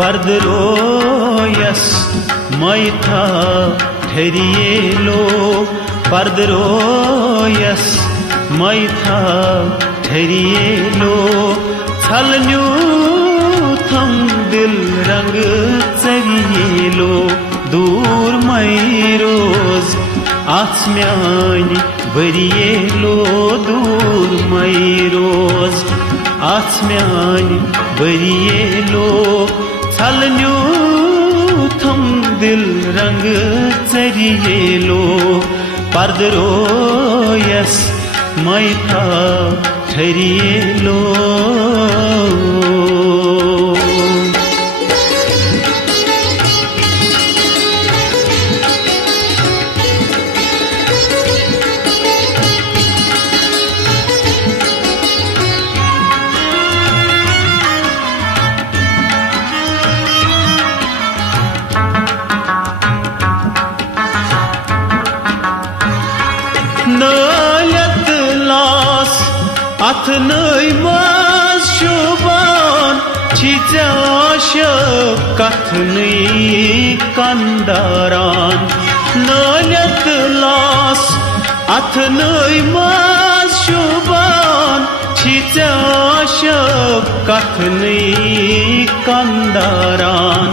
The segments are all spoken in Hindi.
पर्दरोयस मैथा ठहरिएलो पर्दरोयस मैथा ठहरिएलो छलन्यू थम दिल रंग चरिएलो दूर मैरोज आसम्यानी बरिएलो दूर मैरोज आसम्यानी बरिएलो छलन्यू थम दिल रंग चरिएलो पर्दरोयस मैथा ठहरिएलो नयत लास अथनय मास शुबान छिचाश कथनय कंदारान नयत लास अथनय मास शुबान छिचाश कथनय कंदारान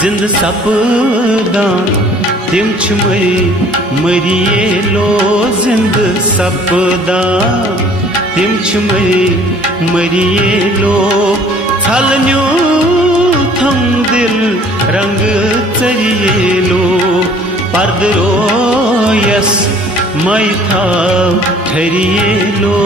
जिंद सपदान तिम मरिएलो जिंद सपदा तिम मरिएलो छलन्यू थम दिल रंग चरिएलो पर्दरोयस मैथा ठहरिएलो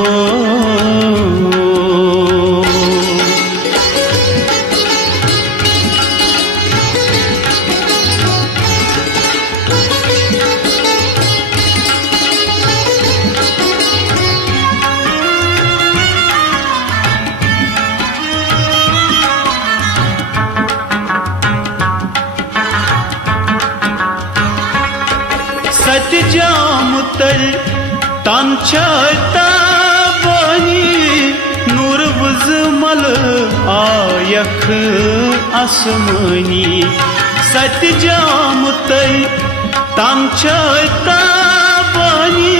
सतजाम तल तांचाता बनी नूर बुज़मल आयख आसमानी सतजाम तल तांचाता बनी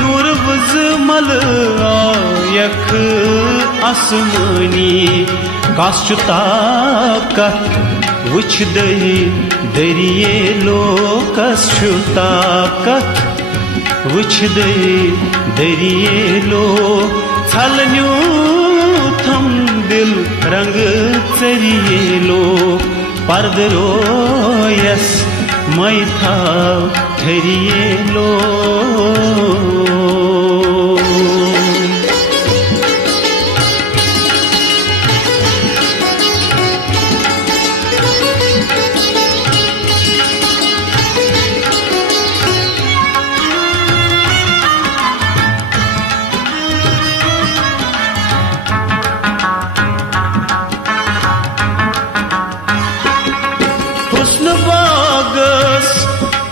नूर बुज़मल आयख आसमानी काशुता कत वुछ दरिएलो कशुता कत वुछ दरिएलो छलन्यू थम दिल रंग चरिएलो पर्दरोयस मैथा ठहरिएलो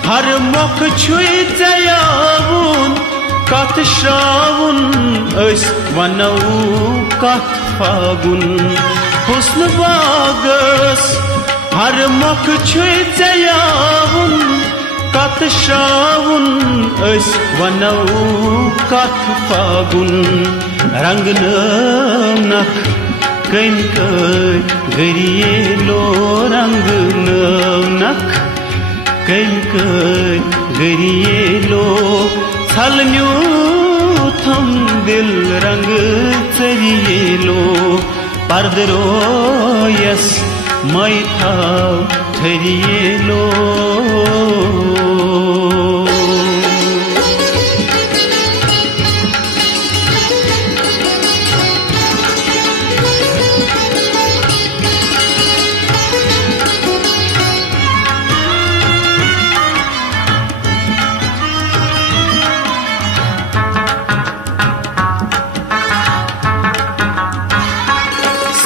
हर मोख छुई जयावुन कथ श्रावुन अस वनौ कथ फागुन हुस्न बागस हर मोख छुई जयावुन कथ श्रावुन अस वनौ कथ फागुन रंग नख कन गरिएलो रंग नख कन गरिएलो छलन्यू थम दिल रंग चरिएलो पर्दरोयस मैथा ठहरिएलो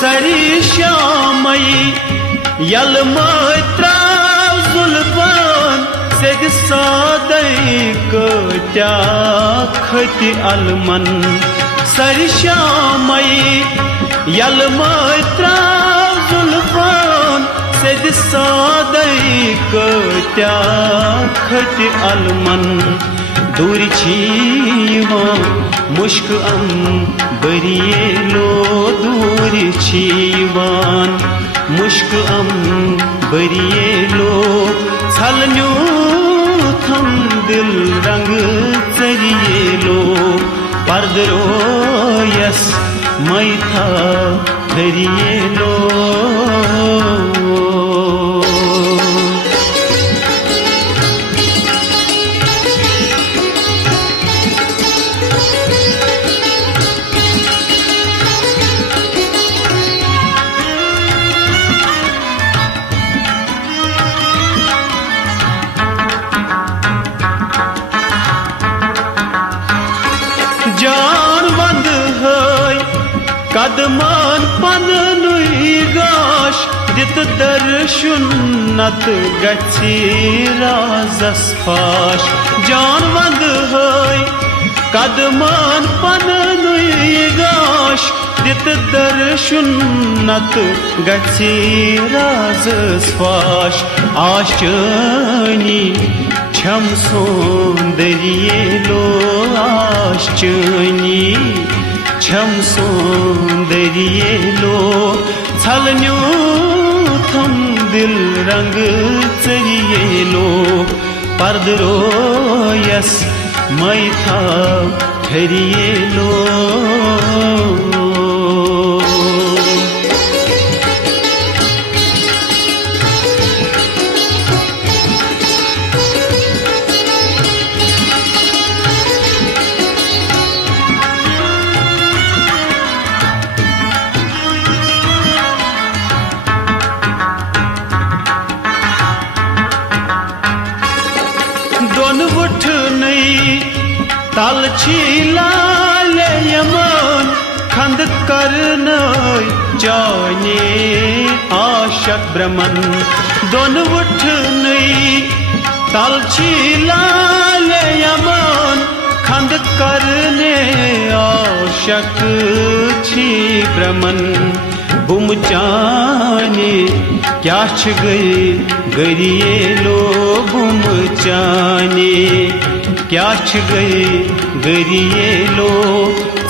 सरी श्यामई यल मैत्राव जुल्फान सेग सादई कट्या खति अलमन सरी श्यामई यल मैत्राव जुल्फान सेद सादई कत्या खति अलमन दूर छीवान मुश्क बरियेलो दूर छीवान मुश्क बरियेलो छलन्यो थम दिल रंग चरियेलो पर्दरो यस मैथा करियेलो जान वंद है कदमान पन नुई गाश दित दर्शन नत गछि राजस फाश जान वंद है कदमान पन नुई गाश दित दर्शन नत गछि राजस फाश आशनी छम सौंदर्येलो आश्चनी छम सौंदर्येलो छलन्यो थम दिल रंग चरियेलो पर्दरो यस मैथा ठरियेलो दोन उठ नहीं तल लाल यमन खंद कर जाने आशक ब्रह्मन दोन उठ नहीं तल लाल यमन खंद करने आशक छी ब्रह्मन बुम चाने क्या गई गरियेलो बुम चाने क्या गई गरियेलो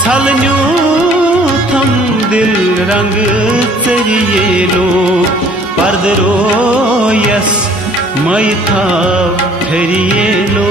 छलन्यो थम दिल रंग चरियेलो पर्दरो यस मैथा ठरियेलो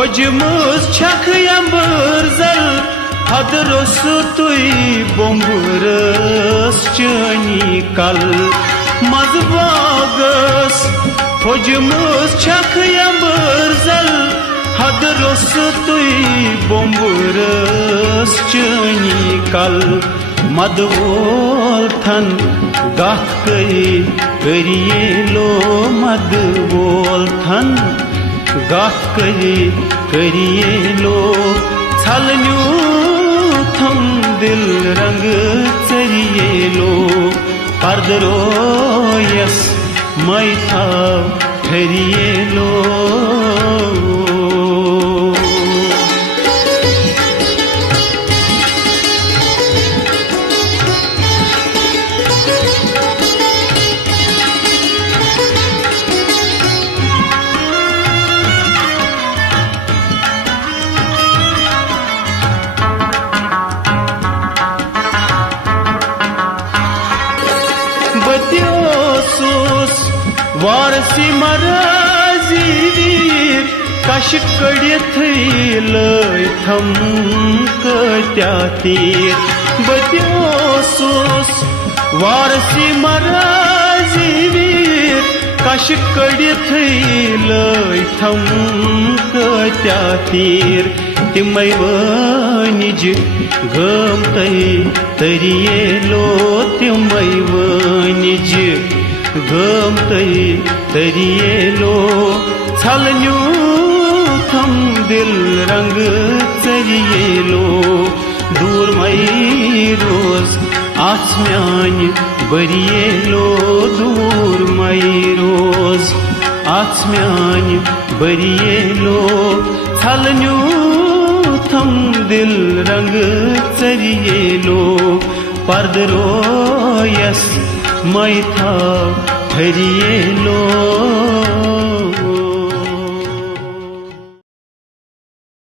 Hocumuz çakıyan bırzel Hadros tuy bombırız çöni kal Mazbagız Hocumuz çakıyan bırzel Hadros tuy bombırız çöni kal Madvol than gath kay Kariyelo madvol than गाथ करियेलो छलन्यो थम दिल रंग चरियेलो पर्दरो यस मैथा ठरियेलो बत्योसुस वारसी मराजीर कश कड़ियथ लय थम कत्या तीर बत्योसुस वारसी मराजीर कश कड़ियथ लय थम कत्या तीर तिमै वनिज गम तरियेलो तिमै वनिज गम तरियेलो छलन्यू थम दिल रंग चरियेलो दूर मई रोज आसमान बरियेलो दूर मई रोज आसमान बरियेलो छलन्यू थम दिल रंग चरियेलो पर्दरो यस मै था हरियेलो